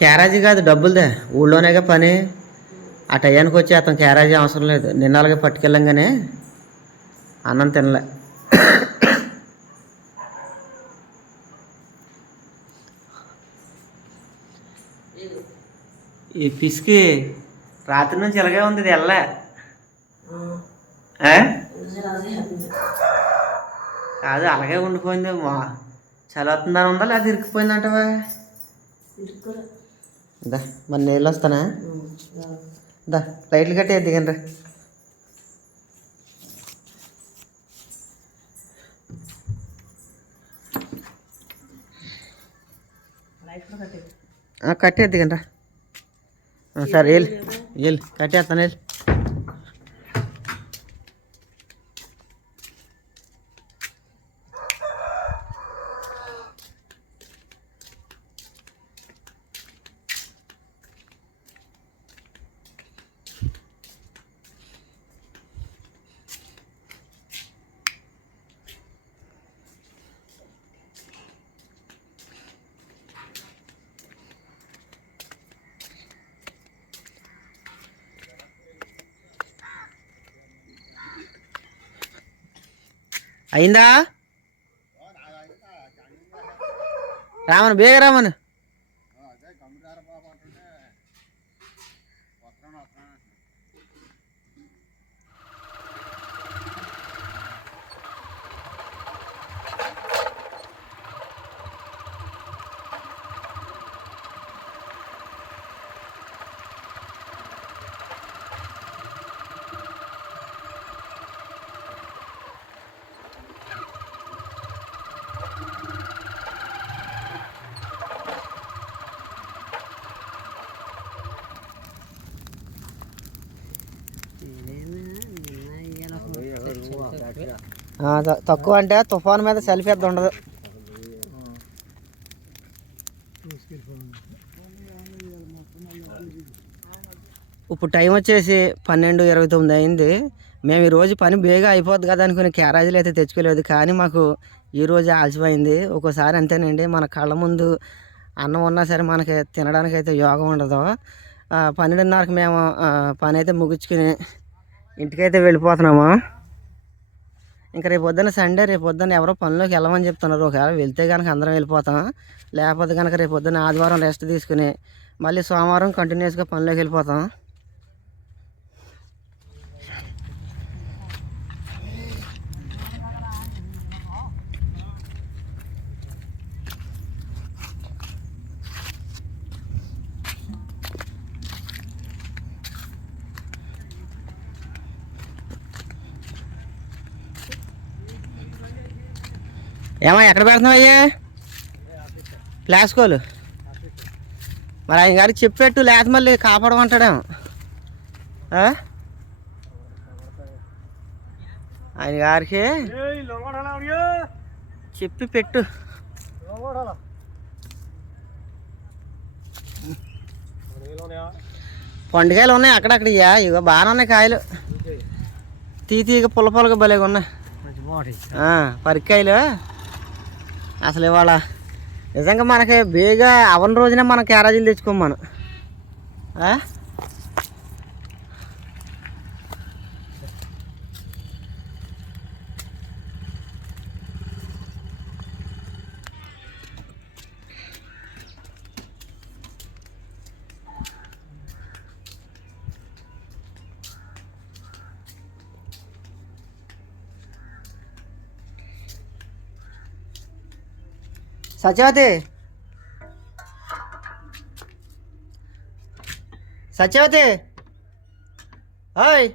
Carriage కాదు డబ్బులదే. ఊళ్ళోనేగా పని. ఆ టయానికి వచ్చి అతను క్యారేజీ అవసరం లేదు. నిన్న అలాగే పట్టుకెళ్ళంగానే అన్నం తినలే. ఈ పిసికి రాత్రి నుంచి ఇలాగే ఉంది ఇది వెళ్ళే కాదు అలాగే ఉండిపోయింది. మా చలవుతుందని ఉందా లేదా ఇరికిపోయిందంటవా? దా మరి నీళ్ళు వస్తానా? దా లైట్లు కట్టే దిగండి కట్టే దిగండి సరే వెళ్ళి. వెళ్ళి కట్టేస్తాను వెళ్ళి. అయిందా? రామన్ బేగ రామన్. తక్కువ అంటే తుఫాన్ మీద సెల్ఫీ ఎద్ద ఉండదు. ఇప్పుడు టైం వచ్చేసి పన్నెండు ఇరవై తొమ్మిది అయింది. మేము ఈరోజు పని బేగా అయిపోద్ది కదా అనుకుని క్యారేజీలు అయితే తెచ్చుకోలేదు. కానీ మాకు ఈరోజు రోజు ఒక్కోసారి అంతేనండి మన కళ్ళ ముందు అన్నం ఉన్నా సరే మనకి తినడానికి అయితే యోగం ఉండదు. పన్నెండున్నరకు మేము పని అయితే ముగించుకుని ఇంటికైతే వెళ్ళిపోతున్నాము? ఇంకా రేపు పొద్దున్న సండే రేపు పొద్దున్న ఎవరో పనిలోకి వెళ్ళమని చెప్తున్నారు. ఒకవేళ వెళ్తే కనుక అందరం వెళ్ళిపోతాం. లేకపోతే కనుక రేపు పొద్దున్న ఆదివారం రెస్ట్ తీసుకుని మళ్ళీ సోమవారం కంటిన్యూస్గా పనిలోకి వెళ్ళిపోతాం. ఏమో ఎక్కడ పెడుతున్నావు అయ్యా ప్లాస్కోలు? మరి ఆయన గారికి చెప్పెట్టు లేక మళ్ళీ కాపాడమంటాడేమో? ఆయన గారికి చెప్పి పెట్టు. పండుగలు ఉన్నాయి అక్కడక్కడ ఇయ్యా ఇగో బాగానే ఉన్నాయి కాయలు. తీ తీగ పుల్ల పుల్లగా భలేగా ఉన్నాయి పరికాయలు అసలు ఇవాళ నిజంగా మనకి బేగా అవన్న రోజునే మనం క్యారేజీలు తెచ్చుకోం మనం സജാദേ സജാദേ ഹായ്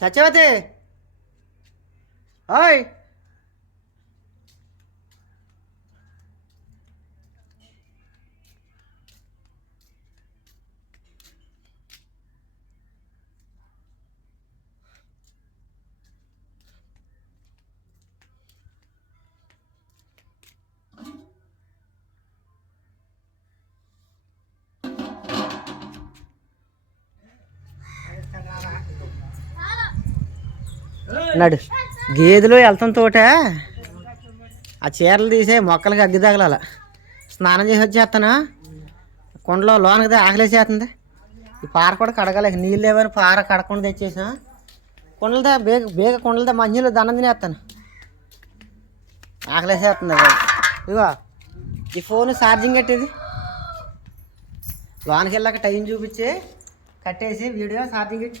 സജാദേ ഹായ് నడు. గేదెలు వెళ్తాం తోట. ఆ చీరలు తీసే మొక్కలకి అగ్గి తగలాల. స్నానం చేసి వచ్చేస్తాను. కొండలో లోనకి ఆకలేసేస్తుంది. ఈ పార కూడా కడగలేక నీళ్ళు లేవని పార కడకుండా తెచ్చేసా కొండలతో బేగ బేగ కొండలతో మంచిలో దండం తినేస్తాను. ఆకలేసేస్తుంది ఇదిగో ఈ ఫోన్ ఛార్జింగ్ కట్టేది లోనికి వెళ్ళాక టైం చూపించి కట్టేసి వీడియో ఛార్జింగ్ పెట్టి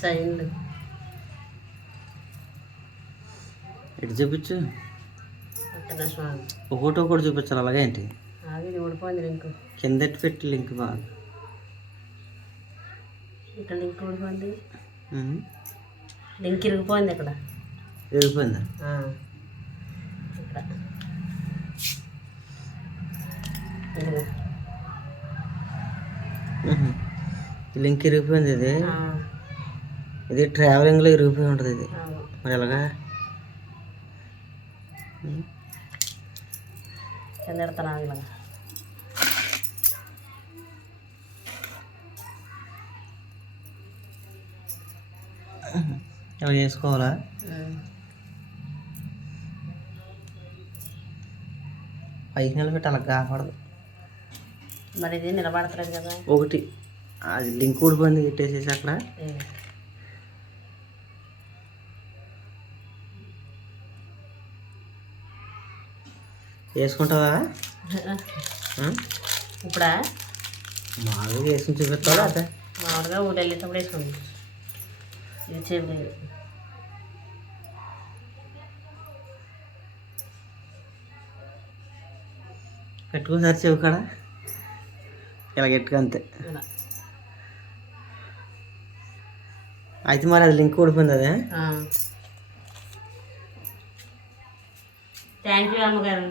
సైన్లు. ఇటు చూపించు? ఒకటి ఒకటి చూపించాలి అలాగే ఏంటి? అది ఊడిపోయింది లింక్. కింద పెట్టి లింక్ బాగా? ఇక్కడ లింక్ ఊడిపోయింది. ఉం? లింక్ ఇరిగిపోయింది ఇక్కడ. విరిగిపోయిందా ఆ. ఇక్కడ ఇదిగో. ఉహు. ఈ లింక్ ఇరిగిపోయింది ఇది. ఇది ట్రావెలింగ్లో ఇరిగిపోయి ఉంటుంది ఇది. మరి ఎలాగా? ఇలాగ? ఇలా చేసుకోవాలా? పైకి నిలబెట్టి అలా కాపాడదు మరి ఇది నిలబడతలేదు కదా. ఒకటి. అది లింక్ ఊడిపోయింది ఇట్టేసేసి అక్కడ. వేసుకుంటావా? ఇప్పుడా? మామూలుగా వేసుకుని చూపిస్తావా అదే మామూలుగా ఊరు వెళ్ళేటప్పుడు వేసుకోండి ఇది చెవి. పెట్టుకోసారి చెవి కాడ. ఇలా గట్టిగా అంతే ఇలా అయితే మరి అది లింక్ ఊడిపోయింది అదే థ్యాంక్ యూ అమ్మగారు.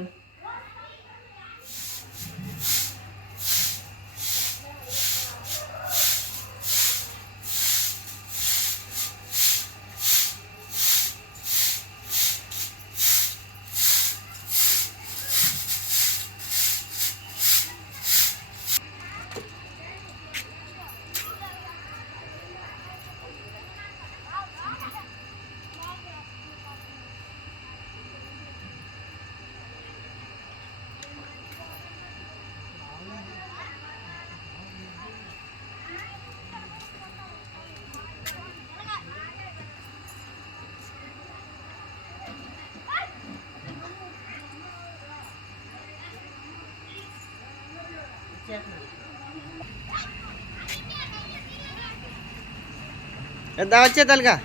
ఎంత వచ్చే తలగా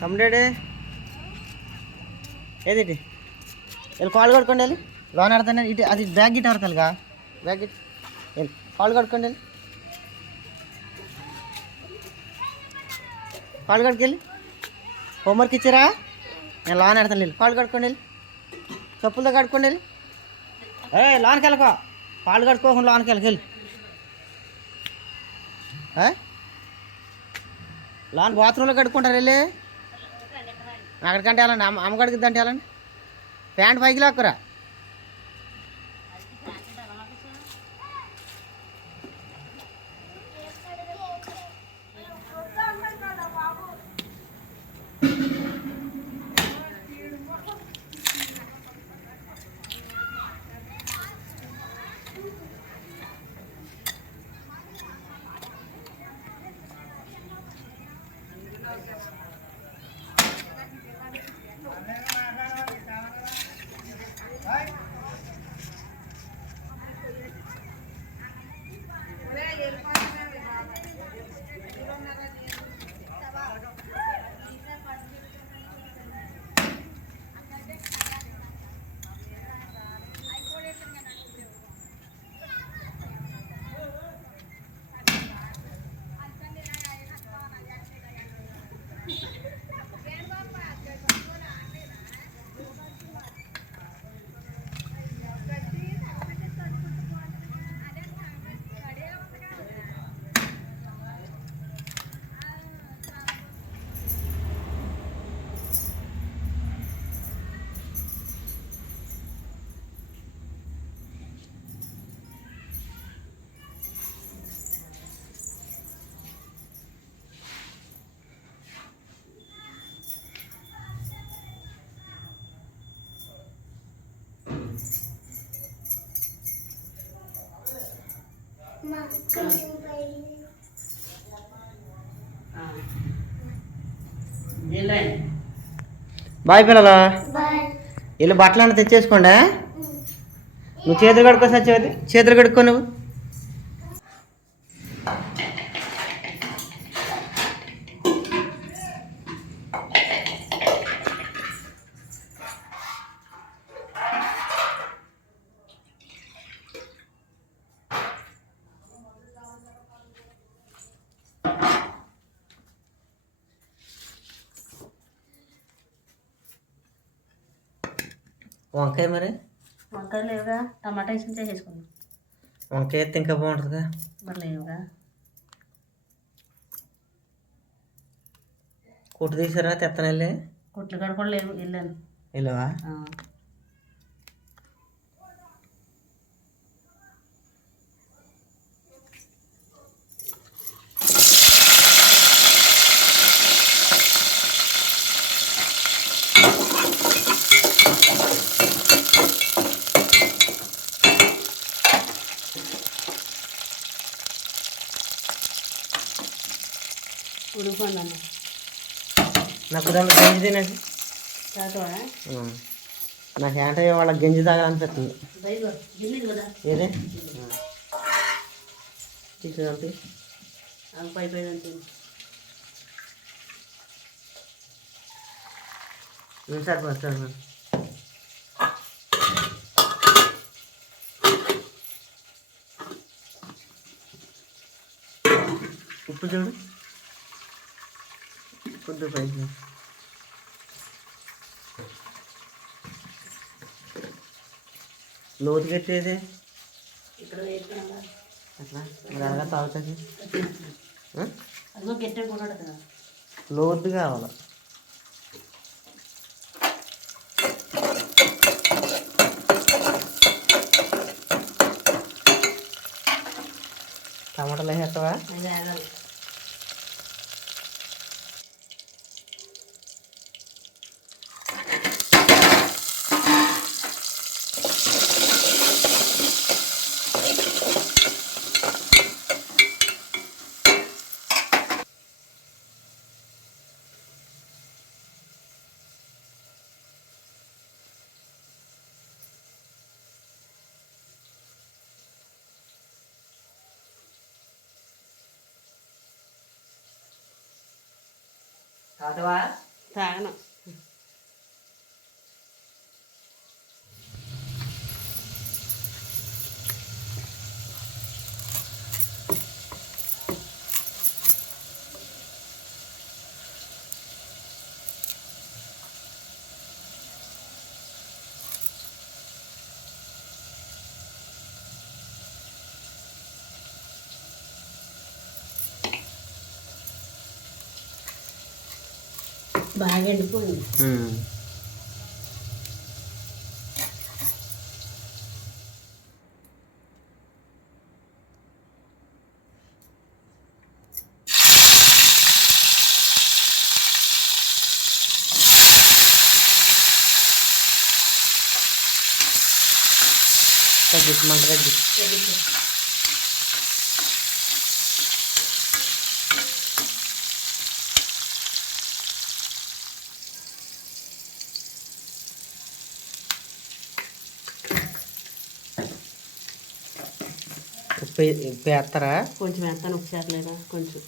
తమ్ముడే ఏది వెళ్ళి కాళ్ళు కడుకోండి వెళ్ళి. లోన్ ఆడతాను ఇటు అది బ్యాగ్ గిట్ ఆడతానుగా బ్యాగ్ గిట్ వెళ్ళి కాళ్ళు కడుకోండి వెళ్ళి. కాళ్ళు కడుకెళ్ళి హోంవర్క్ ఇచ్చారా? నేను లోన్ ఆడతాను వెళ్ళి. కాళ్ళు కడుకోండి వెళ్ళి. చెప్పులతో కడుక్కోండి వెళ్ళి. ఏ లోన్కి వెళ్ళకో. పాలు కట్టుకోకుండా లోనికి వెళ్ళకెళ్ళి లోన్ బాత్రూంలో కడుక్కుంటారు వెళ్ళి. అక్కడికంటే వెళ్ళండి. అమ్మ అమ్మ కడుగుద్దంటే వెళ్ళండి. ప్యాంట్ పైకి లాక్కురా. బాయ్ పిల్లలు. వెళ్ళి బట్టలు అన్న తెచ్చేసుకోండి? నువ్వు చేతులు కడుక్కో సత్యవతి చేతులు కడుక్కో నువ్వు. వంకాయ మరి? వంకాయలు లేవుగా టమాటా వేసి చేసేసుకుందాం వంకాయ ఎత్తే ఇంకా బాగుంటుందిగా. మరి లేవుగా. కొట్టు తీసారా? తెత్తన వెళ్ళి? కొట్లు కాడ కూడా లేవు వెళ్ళాను. వెళ్ళవా? ఉడిపోండి అన్న నాకు దాంట్లో గంజి తినండి తాతవా? నాకు ఏంటో వాళ్ళ గంజి తాగాలనిపిస్తుంది. ఏదే? తీసుకుంటే పై పై అంతే సరిపోదు సరిపోదు ఉప్పు చూడు. కట్టేది ఇక్కడ వేసుకున్నా అట్లా అలాగా తాగుతుంది లోతు కావాలి టమాటాలు వేసేస్తావా అది బాగా ఎండిపోయింది. ఉమ్. తగ్గించు, ఉప్పు వేస్తారా కొంచెం వేస్తాను ఉప్పు లేదా కొంచెం.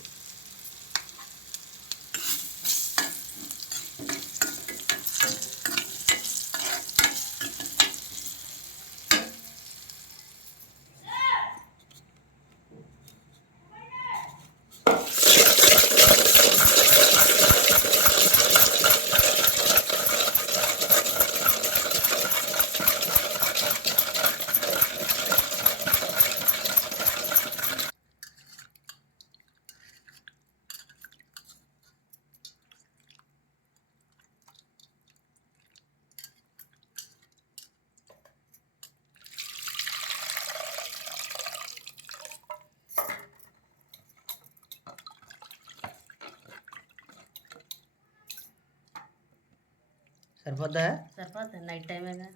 సరిపోద్దా సరిపోతుంది నైట్ టైమేగా